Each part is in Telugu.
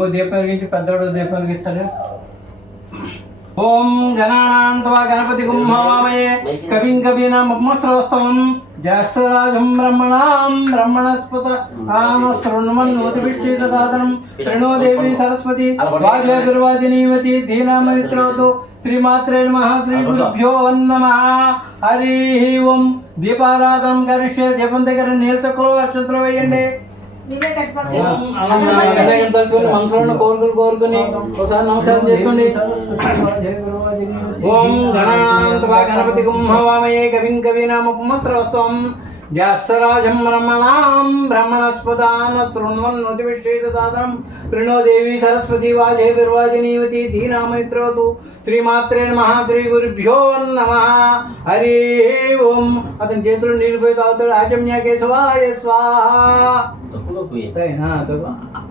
నువ్వు దీపం వెలిగించి పెద్దోడు దీపం వెలిగిస్తాడు. ఓం గణానాంత్వా గణపతి గుంహవామయే కవిం కవీనాముపమస్రవస్తవం జ్యేష్ఠరాజం బ్రహ్మణాం బ్రహ్మణస్పత శృణ్వన్నోతిభిక్షేత సాధనం ప్రణో దేవి సరస్వతి వాగ్దేవీర్వాదినీవతి ధీనామయిత్రవతు శ్రీమాత్రే నమః శ్రీ గురుభ్యో నమః. హరి ఓం. దీపారాధన కరిష్యే. దీపం దగ్గర నీళ్ళ చక్కలు అక్షంతలు వేయండి. మనసులో కోరుకుని ఒకసారి నమస్కారం చేసుకోండి. ఓం గణానాంత్వా గణపతి గుంహవామయే కవిం కవీనాముపమస్రవస్తవం జ్యేష్ఠరాజం బ్రహ్మణాం బ్రహ్మణస్పదాన శృణ్వన్నోతిభిక్షేత సాధనం ప్రణో దేవి సరస్వతి వాజేర్వాజినీవతి ధీనామయిత్రవతు శ్రీమాత్రే నమః శ్రీ గురుభ్యో నమః. హరి ఓం. అతని చేతులు నీళ్ళు పోయి తాగుతాడు. ఆచమ్య కేశవాయ స్వాహ.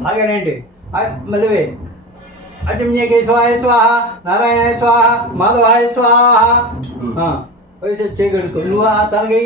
అలాగేనండి. మళ్ళీ అచమ్య కేశవాయ స్వాహ నారాయణాయ స్వాహ మాధవాయ స్వాహ. చేయగలుగుతావు నువ్వు ఆ తలగి.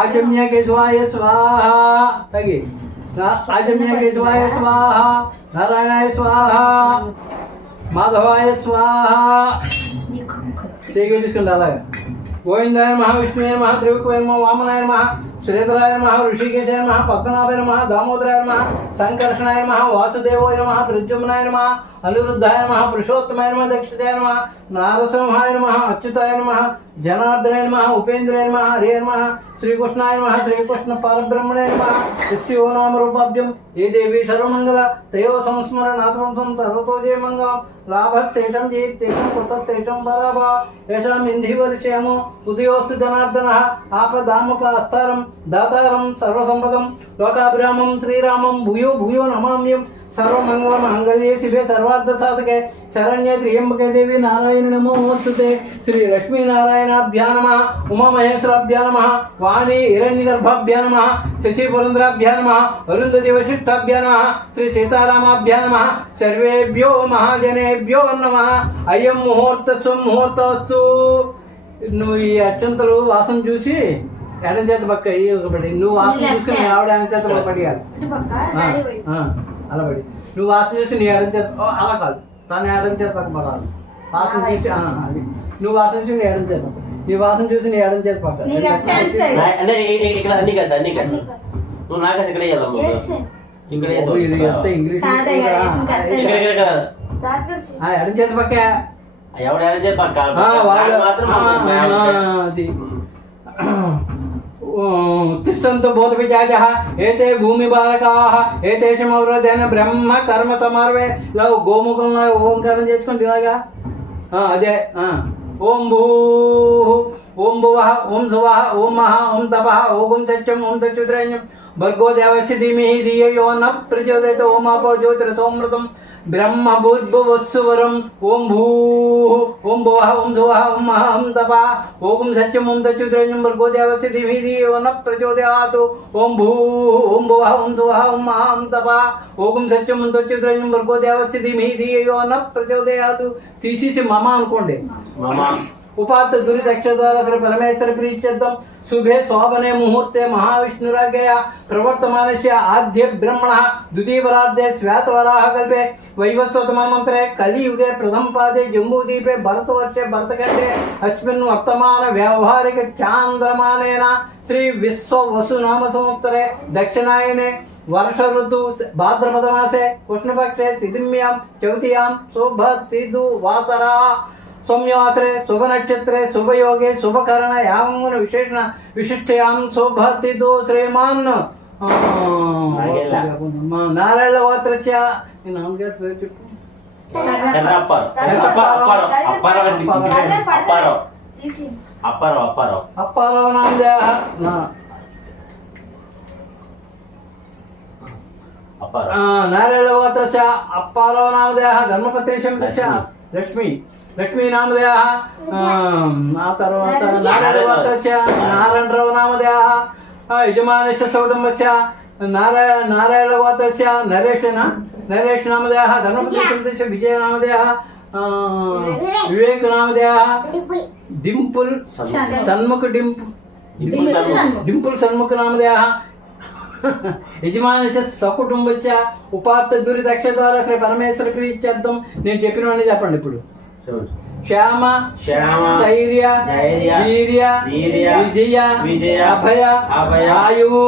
ఆచమ్య కేశవాయ స్వాహ తగి. ఆచమ్య కేశవాయ స్వాహ నారాయణాయ స్వాహ మాధవాయ స్వాహ. చేయగలి తీసుకుంటా. అలాగే గోవిందాయ నమః విష్ణువే నమః త్రివిక్రమాయ నమః వామనాయ నమః శ్రీధరాయ నమః ఋషికేశాయ నమః పద్మనాభాయ నమః దామోదరాయ నమః సంకర్షణాయ నమః వాసుదేవాయ నమః ప్రద్యుమ్నాయ నమః అనిరుద్ధాయ నమః పురుషోత్తమాయ నమః దక్షితాయ నమః నారసింహాయ నమః అచ్యుతాయ నమః జనార్దనాయ నమః ఉపేంద్రాయ నమః హరే నమః శ్రీకృష్ణాయ నమః శ్రీకృష్ణ పరబ్రహ్మణే నమః యస్యో నామ రూపాభ్యం ఏ దేవి సర్వమంగళ తయో సంస్మరణాత్మం సర్వతో జయ మంగళం లాభస్తేషం జయత్తేషం కృతత్తేషం బరాభా యశాం ఇంధివర్ష్యామో ఉదయోస్తు జనార్దనః ఆపదామపాస్తారం దాతారం సర్వసంపదం లోకాభిరామం శ్రీరామం భూయో భూయో నమామ్యం సర్వమంగళ మాంగళ్యే శివే సర్వార్థ సాధకే శరణ్యే త్ర్యంబకే దేవి నారాయణ నమోస్తుతే. శ్రీ లక్ష్మీనారాయణాభ్యా నమః ఉమామహేశ్వరాభ్యా నమః వాణి హిరణ్యగర్భాభ్యా నమః శశిపురంధ్రాభ్యా నమః అరుంధతి వశిష్ఠాభ్యా నమః శ్రీ సీతారామాభ్యా నమః సర్వేభ్యో మహాజనేభ్యో నమః. అయం ముహూర్తస్సు ముహూర్తస్తు. నువ్వు ఈ అత్యంతలు వాసన చూసి ఎడం చేత పక్క పడి నువ్వు వాసన చూసుకుని ఆవిడ ఎడం చేత పడియాలి. అలా పడి నువ్వు వాసన చూసి నీ ఎడం చేత అలా కాదు తను ఎడం చేత పక్క పడాలి. వాసన చూసి అది నువ్వు వాసన చూసి నీ ఎడం చేత నీ వాసన చూసి నీ ఎడం చేత పక్క. ఇంగ్లీష్ ఎడం చేత పక్క అది తిష్టంతు బోధపిచాచః ఏతే భూమి బాలకాః ఏతేషమవరోధేన బ్రహ్మ కర్మ సమార్వే. ఇలా గోముఖంలో ఓంకారం చేసుకోండి ఇలాగా. అదే ఓం భూ ఓం భువః ఓం సువః ఓం మహా ఓం తపః ఓం సత్యం ఓం సత్యుత్రేణ్యం భర్గో దేవస్య ధీమహి ధియో యో నః ప్రచోదయాత్ ఓం ఆపో జ్యోతిరసోమృతం బ్రహ్మ భూర్భువస్సువరం ఓం భూ ఓం భువః ఓం సువః ఓం మహా ఓం తపః ఓం సత్యం ఓం సత్యుత్రేణ్యం భర్గో దేవస్య ధీమహి ధియో నః ప్రచోదయాత్ ఓం భూ ఓం భువః ఓం సువః ఓం మహా ఓం తపః ఓం సత్యం ఓం సత్యుత్రేణ్యం భర్గో దేవస్య ధీమహి ధియో నః ప్రచోదయాత్. తీసేసి మమ అనుకోండి. उपात दुरीदक्षद्वारा श्री परमेश्वर प्रीत्यर्थम शुभे शोभने मुहूर्ते महाविष्णुराज्ञया प्रवर्तमानस्य आद्य ब्रह्मणः द्वितीयवराध्ये श्वेतवराहकल्पे वैवस्वतमन्वन्तरे कलियुगे प्रथमपादे जम्बूद्वीपे भरतवर्षे भरतखण्डे अस्मिन् वर्तमान व्यावहारिक चान्द्रमानेन श्री विश्ववसुनाम संवत्सरे दक्षिणायने वर्ष ऋतु भाद्रपद मासे कृष्णपक्षे तिथिम्यां चौथ्यां शुभतिथु वासरा सौम्यवासरे शुभ नक्षत्रे शुभ योगे शुभ करण यावंगुण विशेषण विशिष्टयां शुभतिथु श्रीमान नारायण गोत्रस्य नामगार పేరు చెప్పు. అప్పారావు నామదేవ नारायण गोत्रस्य अप्पाराव नामदेव धर्मपत्नी शंकरस्य लक्ष्मी लक्ष्मी नामदेव आ तर्वात नारायण गोत्रस्य नारायणराव नामदेव यजमानस्य सौदम्बस्य नारायण गोत्रस्य नरेश नामदेव धर्मपत्नी शंकरस्य विजय नामदेव विवेक नामदेव डिंपल सन्मुख डिंपल सन्मुख नामदेव యజమానస్య సకుటుంబస్య ఉపాత్త దురిదక్ష ద్వారా శ్రీ పరమేశ్వర ప్రీత్యర్థం నేను చెప్పినవన్నీ చెప్పండి ఇప్పుడు. క్షేమ ధైర్య వీర్య విజయ అభయ ఆయువు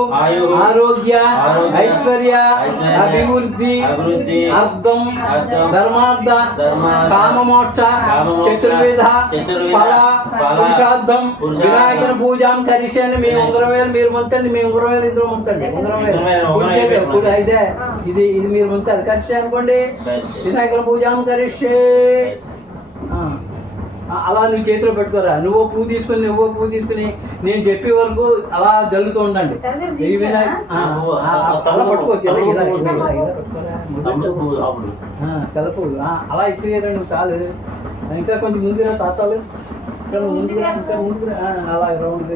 ఆరోగ్య ఐశ్వర్య అభివృద్ధి అర్థం ధర్మార్థ కామమోక్ష చతుర్విధ ఫల పురుషార్థం వినాయకుని పూజాం కరిష్యాన్ని. మీ ఉంగరం వేలు మీరు ముంతండి, మీ ఉంగరం వేలు ఇందులో ముంతండి. ఉంగరం వేలు అయితే ఇది ఇది మీరు ముంతారు కరిష్య అనుకోండి. వినాయకుని పూజాం కరిష్యే. అలా నువ్వు చేతిలో పెట్టుకోరా. నువ్వు పువ్వు తీసుకుని నేను చెప్పే వరకు అలా జల్లుతూ ఉండండి. అలా పట్టుకోవచ్చు, తెల్ల పువ్వు అలా ఇసిరేరా నువ్వు చాలు. ఇంకా కొంచెం ముందుగా తాతాలు ఇంకా ముందుగా అలా రౌండ్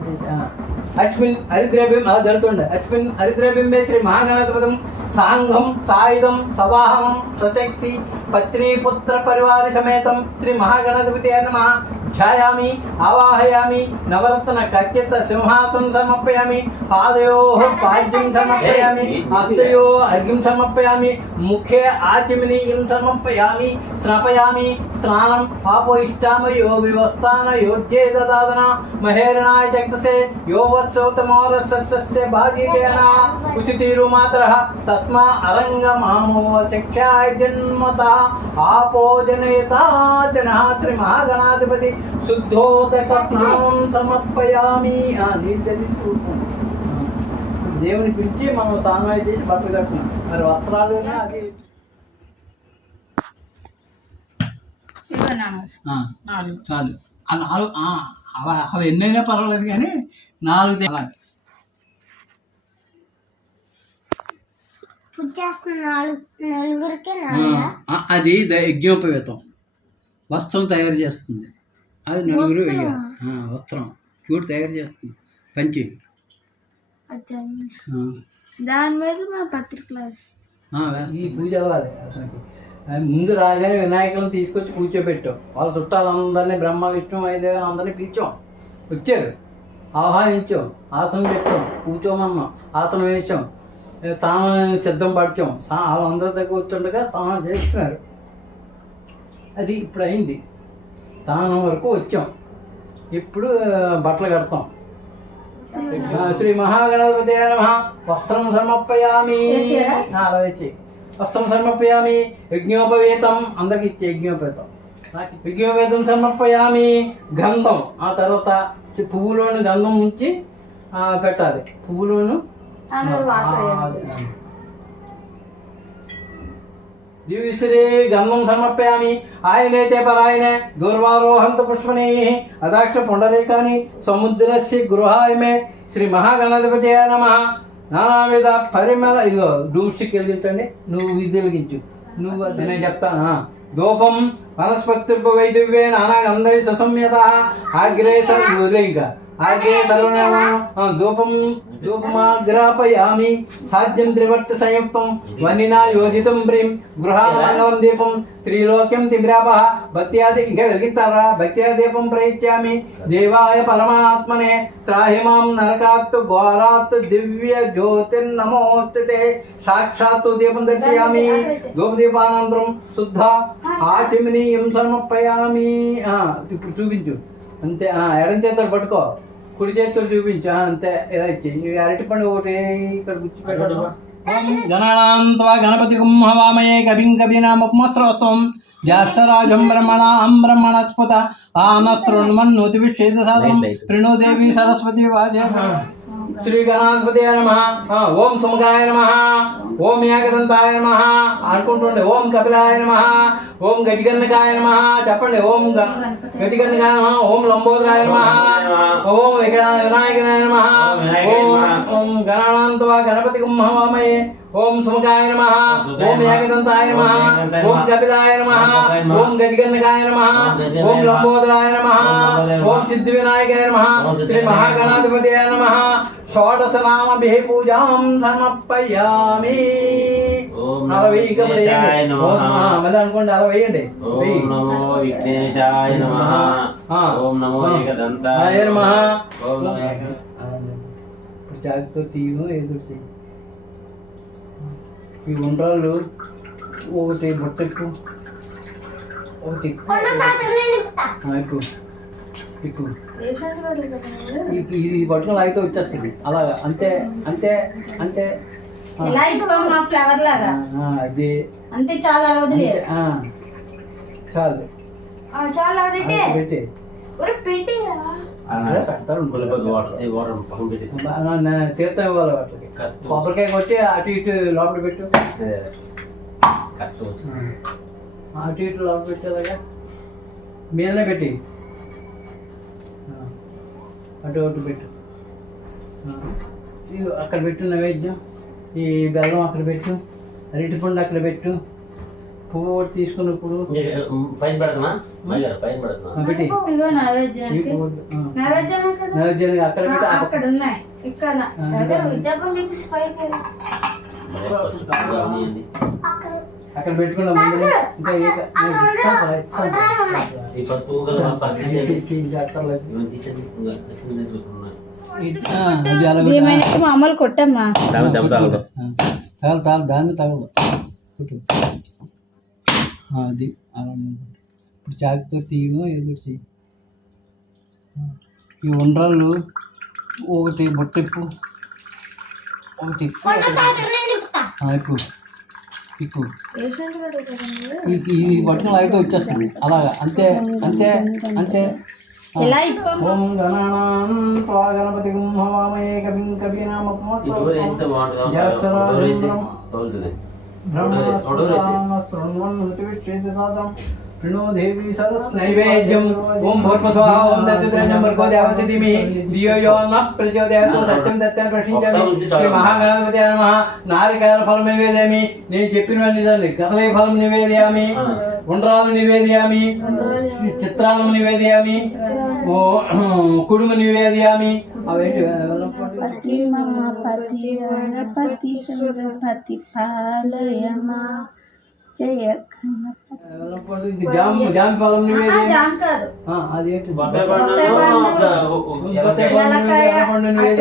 అశ్విన్ హరిద్రవ్యం అలా జరుగుతుండే. అశ్విన్ హరిద్రవ్యమే శ్రీ మహాగణాధిపతం సాంఘం సాయుధం సవాహనం స్వశక్తి పత్ని పుత్ర పరివార సమేతం శ్రీ మహాగణాధిపతి నమః ఛాయామి ఆవాహయామి నవరత్న ఖచ్చిత సింహాసనం సమర్పయామి పాదయోః పాద్యం సమర్పయామి హస్తయో అర్ఘ్యం సమర్పయామి ముఖే ఆచమనీయం సమర్పయామి స్నాపయామి స్నానం పాపోయిష్టామయో వివస్థాన యోధ్యే దదాదన మహేరణాయ చక్తసే యో వత్సోతమోరస్య భాగీకేన ఉచితీరు మాతరః తస్మా అరంగ మామో శిక్షాయ జన్మతః ఆపో జనయతా జనః శ్రీ మహాగణాధిపతి శుద్ధోదక స్నానం సమర్పయామి. దేవుని పిలిచి మనం స్నానాలు చేసి బట్టలు కట్టున్నాం. మరి వస్త్రాలు అది చాలు. ఆ 4 అవి ఎన్నైనా పర్వాలేదు కానీ 4 అది యజ్ఞోపవేతం వస్త్రం తయారు చేస్తుంది. అది నలుగురు వస్త్రం చూడు తయారు చేస్తుంది పంచి దాని మీద మన పత్రికలు ఈ పూజ అవ్వాలి. ముందు రాగానే వినాయకులను తీసుకొచ్చి కూర్చోబెట్టాం. వాళ్ళ చుట్టాలందరినీ బ్రహ్మ విష్ణు ఐదేవులు అందరినీ పిలిచాం. వచ్చారు, ఆహ్వానించాం, ఆసనం పెట్టాం, కూర్చోమన్నాం, ఆసనం వేసాం, స్నానం సిద్ధం పడిచాం. వాళ్ళందరి దగ్గర కూర్చుండగా స్నానం చేస్తున్నారు. అది ఇప్పుడు అయింది. స్నానం వరకు వచ్చాం. ఇప్పుడు బట్టలు కడతాం. శ్రీ మహాగణపతి నమః వస్త్రం సమర్పయామి. అలా వేసి వస్త్రం సమర్పయామి. యజ్ఞోపవేతం అందరికి ఇచ్చే యజ్ఞోపవేతం యజ్ఞోపవేతం సమర్పయామి. గంధం ఆ తర్వాత పువ్వులోని గంధం ఉంచి పెట్టాలి. పువ్వులోను దివిశ్రీ గంధం సమర్పయామి. ఆయనైతే పరాయనే దూర్వారోహంత పుష్పణీ అదాక్ష పుండరీకాని సముద్రస్య గృహాయమే. శ్రీ మహాగణాధిపతి నమః నానావిధ పరిమళ. ఇదిగో డూమ్స్టిక్ వెలిగించండి. నువ్వు ఇది వెలిగించు. నువ్వు నేను చెప్తాను. ధూపం వనస్పతిర్వైదివ్యే నానా గంధై సుసంయత ఆగ్రే ఇంకా ఆగ్రే సర్వనామ ధూపం ధూపమాగ్రాపయామి. సాధ్యం త్రివర్త సంయుక్తం వనినా యోజితం ప్రీం గృహామంగళం దీపం త్రిలోక్యం తిమ్రాపః భక్త్యాది ఇంకా వెలిగిస్తారా. భక్త్యా దీపం ప్రయచ్చామి. దేవాయ పరమాత్మనే త్రాహిమాం నరకాత్తు ఘోరాత్తు దివ్య జ్యోతిర్నమోస్తుతే. సాక్షాత్తు దీపం దర్శయామి. ధూపదీపానంతరం శుద్ధ ఆచమనీయం సమర్పయామి. ఇప్పుడు చూపించు అంతే. ఎడం చేతులు పట్టుకో, కుడి చేతులు చూపించు అంతే. అరటి పండు ఒకటి ఇక్కడ గుర్చిపెట్టాడు. గణానాంత్వా గణపతి కుంభవామయే కవిం కవినామస్రవస్వం జ్యేష్ఠరాజం బ్రహ్మణాం బ్రహ్మణస్పత ఆనశృణ్వన్నోతి విశ్వేదసాదం ప్రణో దేవి సరస్వతి వాచ. శ్రీ గణాధిపతి నమః. ఓం సుముఖాయ నమః. ఓం ఏకదంతాయ నమః అనుకుంటుండే. ఓం కపిలాయ నమః. ఓం గజగన్నకాయ నమః చెప్పండి. ఓం గజగన్నకాయ నమః. ఓం లంబోదరాయ నమః. ఓం వినాయకనాయ నమః. ఓం గణానాంత్వా గణపతి కుంభవామయే. ఓం సుముఖాయ నమః. ఓం ఏకదంతాయ నమః. ఓం కపిలాయ నమః. ఓం గజగన్నకాయ నమః. ఓం లంబోదరాయ నమః. ఓం సిద్ధి వినాయకాయ నమః. శ్రీ మహాగణాధిపతి నమః. షోడశ నామభిః పూజాం సమర్పయామి. 60 మళ్ళీ అనుకోండి. 60 వేయండి. ఓం నమో విఘ్నేశాయ నమః. ఓం నమో ఏకదంతాయ నమః. ఓం ఇప్పుడు జాగ్రత్త తీను ఎదురు చెయ్యి. ఈ ఉండ్రాళ్ళు ఒకటి బొట్టెక్కు ఒకటి ఎక్కువ ఎక్కువ ఇది పట్టుకుని లాగితే వచ్చేస్తుంది అలాగా అంతే అంతే అంతే ఫ్లవర్ లాగా అది అంతే చాలా చాలు చాలా పెట్టి పెడతారు తీర్థం ఇవ్వాలి వాటికి కొబ్బరికాయ కొట్టి అటు ఇటు లోపల పెట్టు అటు ఇటు లోపల పెట్టేలాగా మీదనే పెట్టి అటు అటు పెట్టు ఇది అక్కడ పెట్టు నైవేద్యం ఈ బెల్లం అక్కడ పెట్టు అరటిపండు అక్కడ పెట్టు పువ్వు ఒకటి తీసుకున్నప్పుడు పైన పెడతానా పైన పెడతానా పెట్టి నైవేద్యాన్ని అక్కడ పెట్టి అక్కడ ఉన్నాయి ఇక్కడ అక్కడ పెట్టుకున్నాం ముందు ఇంకా అమ్మలు కొట్టమ్మా చాలు చాలు దాన్ని తగదు అది అలా ఇప్పుడు చాకుతో తీయగా ఎదురు చెయ్యి ఈ ఉండ్రాళ్ళు ఒకటి బొట్టెప్పు ఒకటి ఎక్కువ ఎక్కువ ఇది పట్టుకుని లాగితే వచ్చేస్తుంది అలాగా అంతే అంతే అంతే ఓం గణానాం త్వా గణపతి హవామహే కవిం కవీనాముపమస్రవస్తమం నైవేద్యం ఓం భూర్భువః ఓం దత్తుత్రేణ్యం భర్గో దేవస్య ధీమహి ధియో యో నః ప్రచోదయాత్ సత్యం దత్తాన్ని ప్రశ్నించామి శ్రీ మహాగణపతి నమః నారికేళ ఫలం నివేదయామి నేను చెప్పినవన్నీ నిజండి కదలీ ఫలం నివేదయామి ఉండ్రాలు నివేదయామి చిత్రాన్నం నివేదయామి కుడుము నివేదయామి అవేంటి జామ్ ఫలం నివేదయామి అదేంటి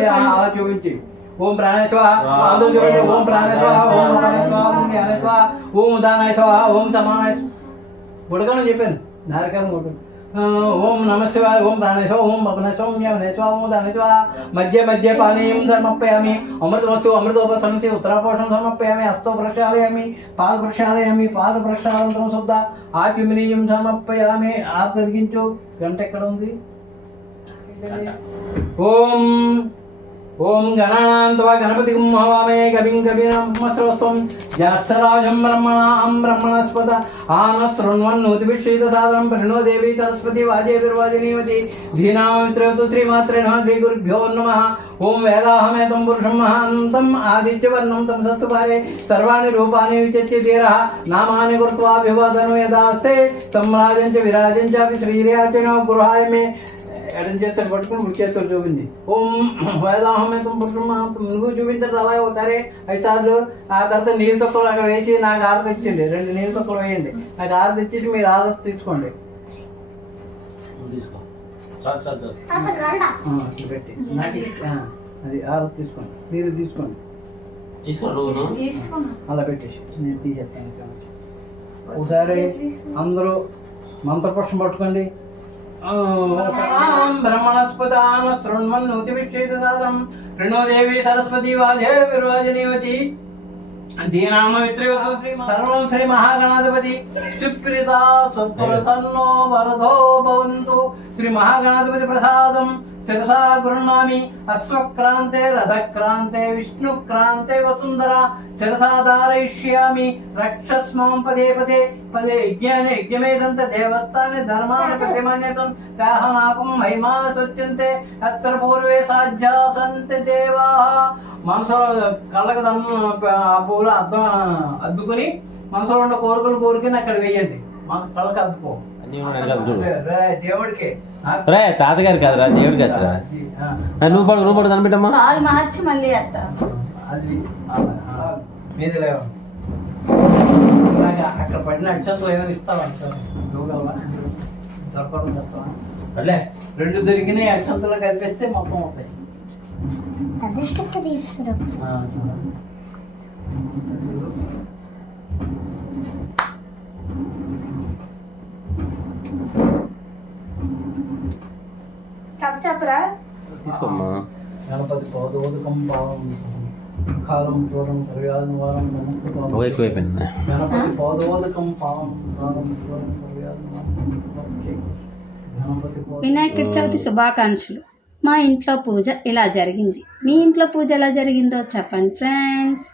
అలా చూపించి ఓం ప్రాణేశ్వర అందరూ చూడండి ఓం ప్రాణేశ్వర ఓం ప్రాణేశ్వర ఓం జ్ఞానేశ్వర ఓం ఉదానేశ్వర ఓం సమాన గుడకని చెప్పాను నారకం కొట్టు ఓం నమ శివాయ ఓం ప్రాణేశ్వర ఓం పవనేశ్వర ఓం జ్ఞానేశ్వర ఓం ఉదానేశ్వర మధ్య మధ్య పానీయం సమర్పయామి అమృతమస్తు అమృతోపసంసి ఉత్తరాపోషం సమర్పయామి హస్తో ప్రక్షాళయామి పాద ప్రక్షాళయామి పాద ప్రక్షాళనంతరం శుద్ధ ఆచమనీయం సమర్పయామి ఆచరించు గంట ఎక్కడ ఉంది ఓం ఓం గణానాం త్వా గణపతి హవామహే కవిం కవీనాముపమస్రవస్తమం జ్యేష్ఠరాజం బ్రహ్మణాం బ్రహ్మణస్పత ఆనశృణ్వన్నోతిభిశ్రీతసాదనం ప్రణో దేవీ సరస్వతి వాజేభిర్వాజినీవతి ధీనామిత్రవతు శ్రీమాత్రే నమః శ్రీ గురుభ్యో నమః ఓం వేదాహమేతం పురుషం మహాంతం ఆదిత్యవర్ణం తమసస్తు భారే సర్వాణి రూపాణి విచత్య ధీరః నామాని కృత్వా వివాదనం యదాస్తే సమ్రాజం చ విరాజం చాపి శ్రీర్యాచనో గృహాయ మే ఎడం చేతులు పట్టుకుని ముడి చేతులు చూపింది ఓం వేదాహమేతం పురుషం మహాంతం నువ్వు చూపించండి అలాగే ఒకసారి 5 సార్లు ఆ తర్వాత నీళ్ళు తొక్కలు అక్కడ వేసి నాకు ఆరతి ఇచ్చండి 2 నీళ్ళు తొక్కలు వేయండి నాకు ఆరతి ఇచ్చేసి మీరు ఆరతి తీసుకోండి పెట్టి నాకు అది ఆరతి తీసుకోండి మీరు తీసుకోండి అలా పెట్టేసి నేను తీసేస్తాను ఒకసారి అందరూ మంత్రపుష్పం పట్టుకోండి బ్రహ్మణస్పదాన శృణ్వన్నోతిభిశ్రీతసాదనం ప్రణో దేవి సరస్వతి వాజేభిర్వాజినీవతి సర్వం శ్రీ మహాగణాధిపతి సుప్రీత సుప్రసన్నో వరదో భవంతు శ్రీ మహాగణాధిపతి ప్రసాదం శిరసా గృహ్ణామి అశ్వక్రాంతే రథక్రాంతే విష్ణుక్రాంతే వసుంధర శిరసా ధారయిష్యామి రక్షస్మాం పదే పదే పదే యజ్ఞమేదంత దేవస్థానే ధర్మాన్ని ప్రతిమన్యతం దాహనాకం మహిమాన స్వచ్యంతే అత్ర పూర్వే సాధ్యాసంతి దేవాః మనసులో కళ్ళకు పూలు అద్దుకుని మనసులో ఉన్న కోరికలు కోరికని అక్కడ వేయండి మన కళ్ళకి అద్దుకో దేవుడికి తాతగారు కాదురా దేవుడికి అసలు నువ్వు పడు కనిపెట్టమ్మా మార్చి మళ్ళీ అది మీద లేవు అక్కడ పడిన అక్షంతలు ఏమైనా ఇస్తావా దొరకడం చెప్తావా అట్లే 2 దొరికినాయి అక్షంతలు కలిపిస్తే మొత్తం అవుతాయి కథ చెప్పరా? తీసుకోమ్మా. గణపతి పౌదోదకం పావం కాలం క్రోధం సర్వ్యాధివారం ఒక ఎక్కువైపోయింది. గణపతి పౌదోదకం పావం కాలం క్రోధం సర్వ్యాధివారం గణపతి వినాయకుడి చవితి శుభాకాంక్షలు. మా ఇంట్లో పూజ ఇలా జరిగింది. మీ ఇంట్లో పూజ ఎలా జరిగిందో చెప్పండి ఫ్రెండ్స్.